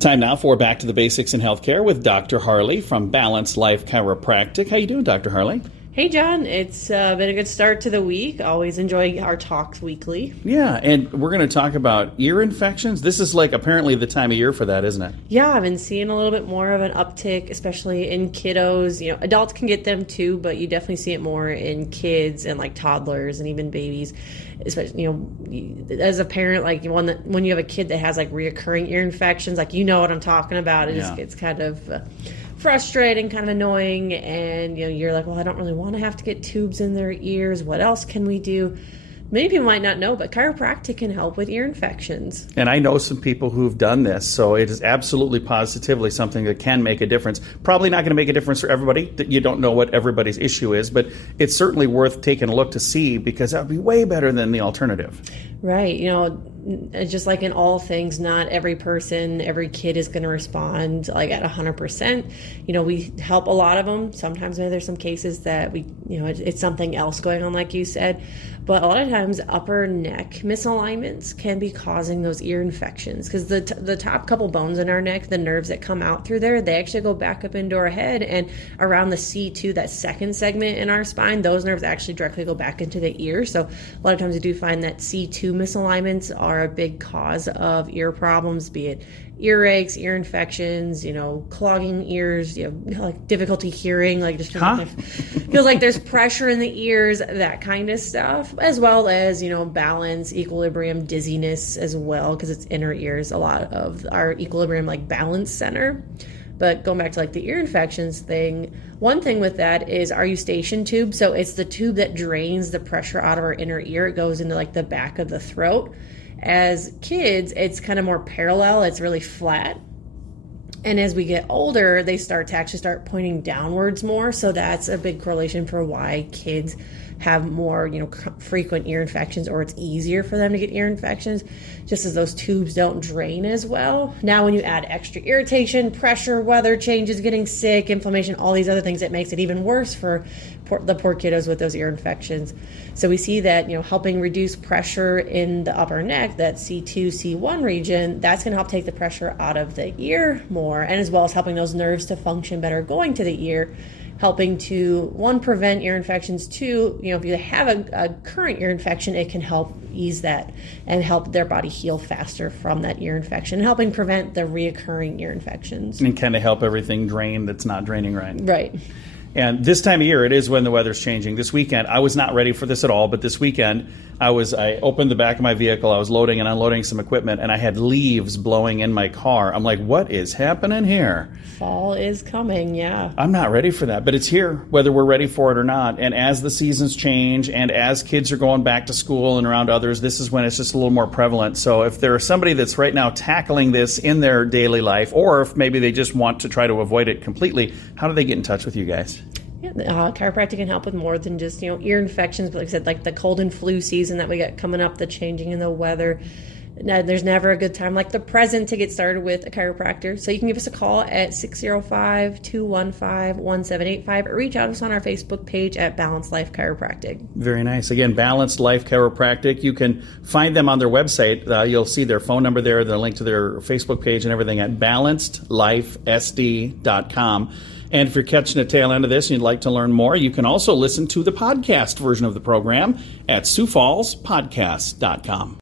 Time now for Back to the Basics in Healthcare with Dr. Harley from Balanced Life Chiropractic. How you doing, Dr. Harley? Hey, John. It's been a good start to the week. Always enjoy our talks weekly. Yeah, and we're going to talk about ear infections. This is like apparently the time of year for that, isn't it? Yeah, I've been seeing a little bit more of an uptick, especially in kiddos. You know, adults can get them too, but you definitely see it more in kids and like toddlers and even babies. Especially, you know, as a parent, like when you have a kid that has like reoccurring ear infections, like you know what I'm talking about. It just gets kind of frustrating, kind of annoying, and you know, you're like, well, I don't really want to have to get tubes in their ears. What else can we do? Many people might not know, but chiropractic can help with ear infections. And I know some people who've done this, so it is absolutely positively something that can make a difference. Probably not going to make a difference for everybody. You don't know what everybody's issue is, but it's certainly worth taking a look to see, because that would be way better than the alternative. Right. You know, just like in all things, not every person, every kid is going to respond like at 100%. You know, we help a lot of them. Sometimes maybe there's some cases that it's something else going on, like you said. But a lot of times upper neck misalignments can be causing those ear infections, because the top couple bones in our neck, the nerves that come out through there, they actually go back up into our head, and around the C2, that second segment in our spine, those nerves actually directly go back into the ear. So a lot of times we do find that C2 misalignments are a big cause of ear problems, be it earaches, ear infections, you know, clogging ears, you know, like difficulty hearing, like just feels like there's pressure in the ears, that kind of stuff, as well as, you know, balance, equilibrium, dizziness as well, because it's inner ears, a lot of our equilibrium, like balance center. But going back to like the ear infections thing, one thing with that is our eustachian tube. So it's the tube that drains the pressure out of our inner ear. It goes into like the back of the throat. As kids, it's kind of more parallel. It's really flat. And as we get older, they start pointing downwards more. So that's a big correlation for why kids have more, you know, frequent ear infections, or it's easier for them to get ear infections, just as those tubes don't drain as well. Now, when you add extra irritation, pressure, weather changes, getting sick, inflammation, all these other things, it makes it even worse for the poor kiddos with those ear infections. So we see that, you know, helping reduce pressure in the upper neck, that C2, C1 region, that's going to help take the pressure out of the ear more, and as well as helping those nerves to function better going to the ear, helping to, one, prevent ear infections, two, you know, if you have a current ear infection, it can help ease that and help their body heal faster from that ear infection, helping prevent the reoccurring ear infections. And kind of help everything drain that's not draining right. Right. And this time of year, it is when the weather's changing. This weekend, I was not ready for this at all, but this weekend, I opened the back of my vehicle, I was loading and unloading some equipment, and I had leaves blowing in my car. I'm like, what is happening here? Fall is coming, yeah. I'm not ready for that, but it's here, whether we're ready for it or not. And as the seasons change, and as kids are going back to school and around others, this is when it's just a little more prevalent. So if there's somebody that's right now tackling this in their daily life, or if maybe they just want to try to avoid it completely, how do they get in touch with you guys? Yeah, chiropractic can help with more than just, you know, ear infections, but like I said, like the cold and flu season that we got coming up, the changing in the weather. Now, there's never a good time like the present to get started with a chiropractor. So you can give us a call at 605-215-1785 or reach out to us on our Facebook page at Balanced Life Chiropractic. Very nice. Again, Balanced Life Chiropractic. You can find them on their website. You'll see their phone number there, the link to their Facebook page and everything at BalancedLifeSD.com. And if you're catching the tail end of this and you'd like to learn more, you can also listen to the podcast version of the program at SiouxFallsPodcast.com.